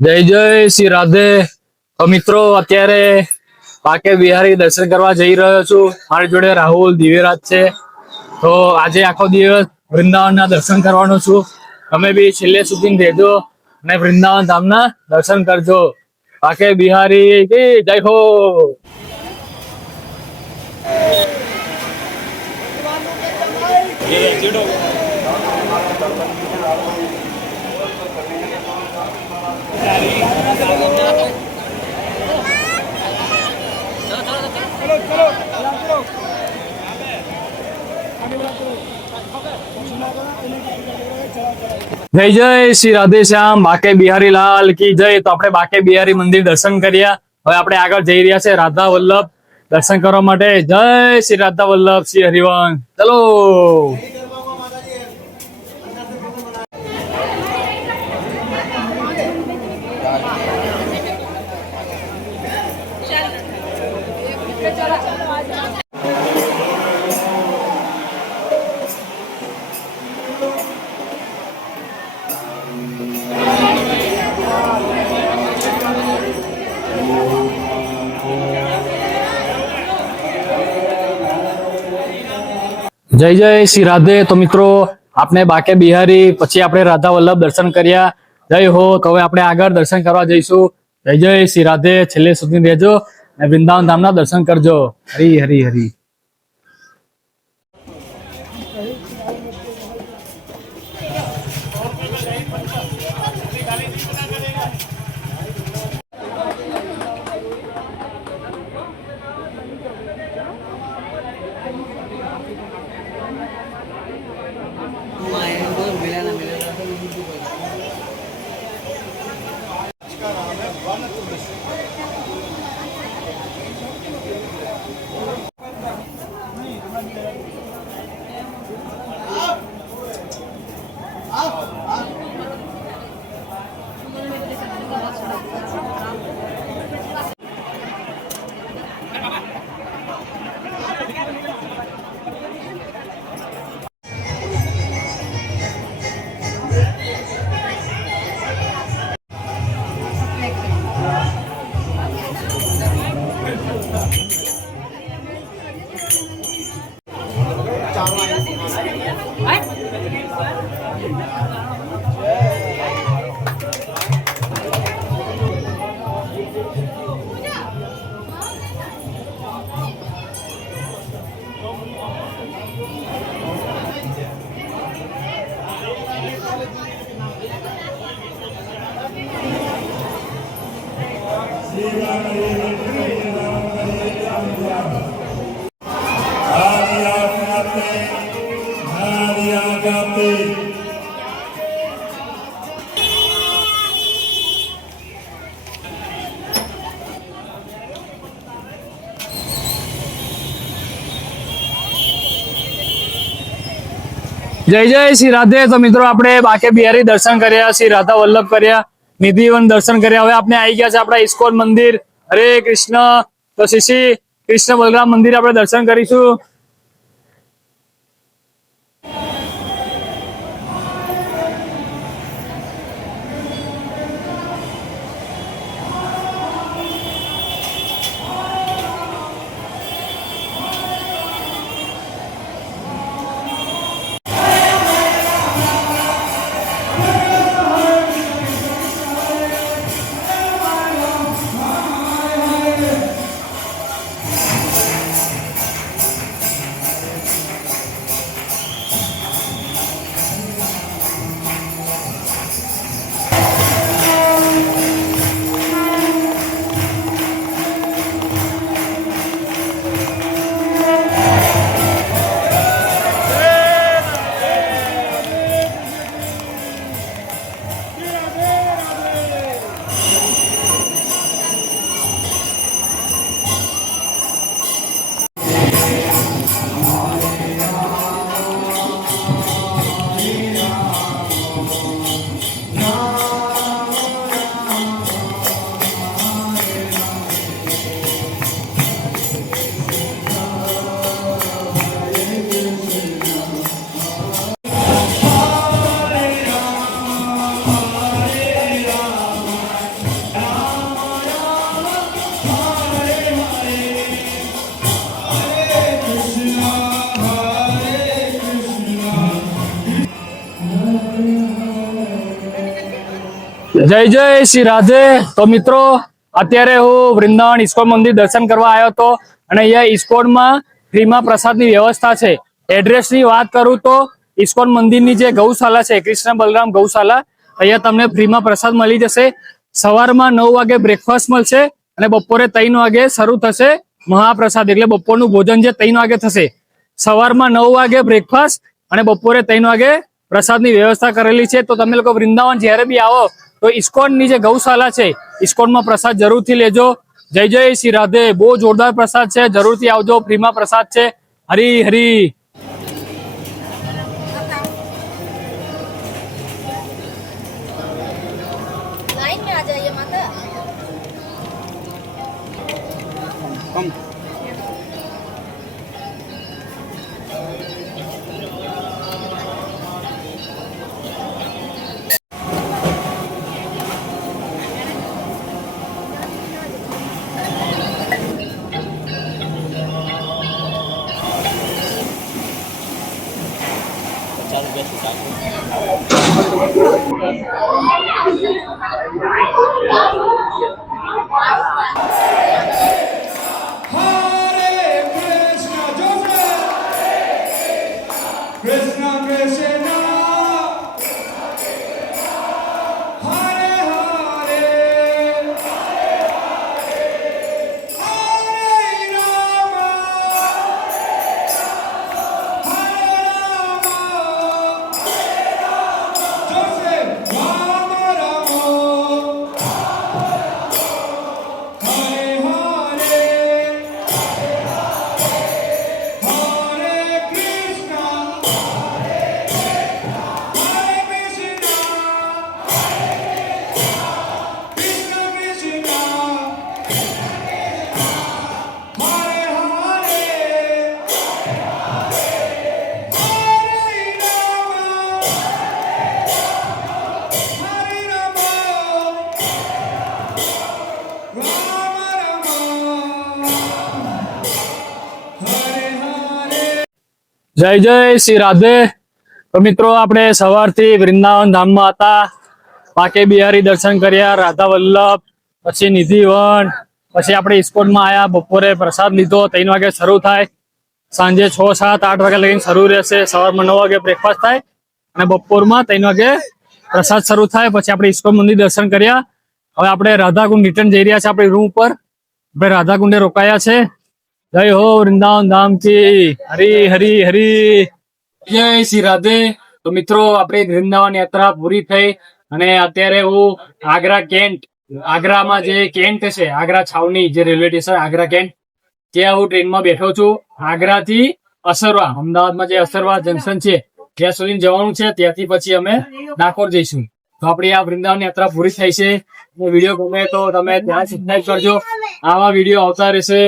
જય જય શ્રી રાધે. તો મિત્રો અત્યારે બાકે બિહારી દર્શન કરવા જઈ રહ્યો છું. મારી જોડે રાહુલ દિવ્યરાજ છે. તો આજે આખો દિવસ વૃંદાવનના દર્શન કરવાનો છું. તમે બી છેલ્લે સુધી રહેજો અને વૃંદાવન ધામના દર્શન કરજો. બાકે બિહારી કી જય હો. જય જય શ્રી રાધે શ્યામ. બાકે બિહારી લાલ કી જય. તો આપણે બાકે બિહારી મંદિર દર્શન કર્યા. હવે આપણે આગળ જઈ રહ્યા છે રાધા વલ્લભ દર્શન કરવા માટે. જય શ્રી રાધા વલ્લભ શ્રી હરિવંશ. ચલો. જય જય શ્રી રાધે. તો મિત્રો આપણે બાકે બિહારી પછી આપણે રાધા વલ્લભ દર્શન કર્યા. જય હો. તો હવે આપણે આગળ દર્શન કરવા જઈશું. જય જય શ્રી રાધે. છેલ્લે સુધી રહેજો અને વૃંદાવન ધામના દર્શન કરજો. હરી હરી હરી. જય જય શ્રી રાધે. તો મિત્રો આપણે બાકે બિહારી દર્શન કર્યા, શ્રી રાધા વલ્લભ કર્યા, નિધિવન દર્શન કર્યા. હવે આપણે આવી ગયા છે આપણા ઇસ્કોન મંદિર. હરે કૃષ્ણ. તો શ્રી કૃષ્ણ બલરામ મંદિર આપણે દર્શન કરીશું. જય જય શ્રી રાધે. તો મિત્રો અત્યારે હું વૃંદાવન ઇસ્કોન મંદિર દર્શન કરવા આવ્યો હતો અને અહીંયા ઇસ્કોનમાં ફ્રીમાં પ્રસાદની વ્યવસ્થા છે. એડ્રેસની વાત કરું તો ઇસ્કોન મંદિરની જે ગૌશાલા છે કૃષ્ણ બલરામ ગૌશાલા, અહીંયા તમને ફ્રીમાં પ્રસાદ મળી જશે. સવારમાં 9 વાગે બ્રેકફાસ્ટ મળશે અને બપોરે 3 વાગે શરૂ થશે મહાપ્રસાદ, એટલે બપોરનું ભોજન જે 3 વાગે થશે. સવારમાં 9 વાગે બ્રેકફાસ્ટ અને બપોરે 3 વાગે પ્રસાદની વ્યવસ્થા કરેલી છે. તો તમે લોકો વૃંદાવન જ્યારે બી આવો તો ઇસ્કોનની જે ગૌશાલા છે ઇસ્કોનમાં પ્રસાદ જરૂરથી લેજો. જય જય શ્રી રાધે. બહુ જોરદાર પ્રસાદ છે, જરૂરથી આવજો. ફ્રીમાં પ્રસાદ છે. હરી હરી. लाइन में आ जाइए माता. Krishna Krishna Hare Hare Hare Rama Hare Rama Joseph Rama Rama Hare Hare Hare Krishna Hare Krishna Krishna Krishna Hare Hare Hare Rama Rama Rama Hare Hare. જય જય શ્રી રાધે. તો મિત્રો આપણે સવારથી વૃંદાવન ધામમાં હતા. પાકે બિહારી દર્શન કર્યા, રાધા વલ્લભ, પછી નિધિવન, પછી આપણે ઇસ્કોનમાં આયા. બપોરે પ્રસાદ લીધો. 3 વાગે શરૂ થાય, સાંજે 6, 7, 8 વાગે લગીને શરૂ રહેશે. સવારમાં 9 વાગે બ્રેકફાસ્ટ થાય અને બપોરમાં 3 વાગે પ્રસાદ શરૂ થાય. પછી આપણે ઇસ્કોન મંદિર દર્શન કર્યા. હવે આપણે રાધાકુંડ રિટર્ન જઈ રહ્યા છે આપણી રૂમ ઉપર. આપણે રાધાકુંડે રોકાયા છે. જય હો વૃંદાવન ધામ કી. હરી હરી હરી. જય શ્રી રાધે. તો મિત્રો આપણી વૃંદાવન યાત્રા પૂરી થઈ અને અત્યારે હું આગ્રામાં જે કેન્ટ છે, આગ્રા છાવની જે રેલવે સ્ટેશન આગ્રા કેન્ટ, ત્યાં હું ટ્રેનમાં બેઠો છું. આગ્રાથી અસરવા, અમદાવાદમાં જે અસરવા જંકશન છે ત્યાં સુધી જવાનું છે. ત્યાંથી પછી અમે ડાકોર જઈશું. તો આપણી આ વૃંદાવન યાત્રા પૂરી થઈ છે. વિડીયો ગમે તો તમે ત્યાં સબસ્ક્રાઈબ કરજો. આવા વિડીયો આવતા રહેશે.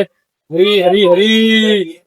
હરી હરી હરી.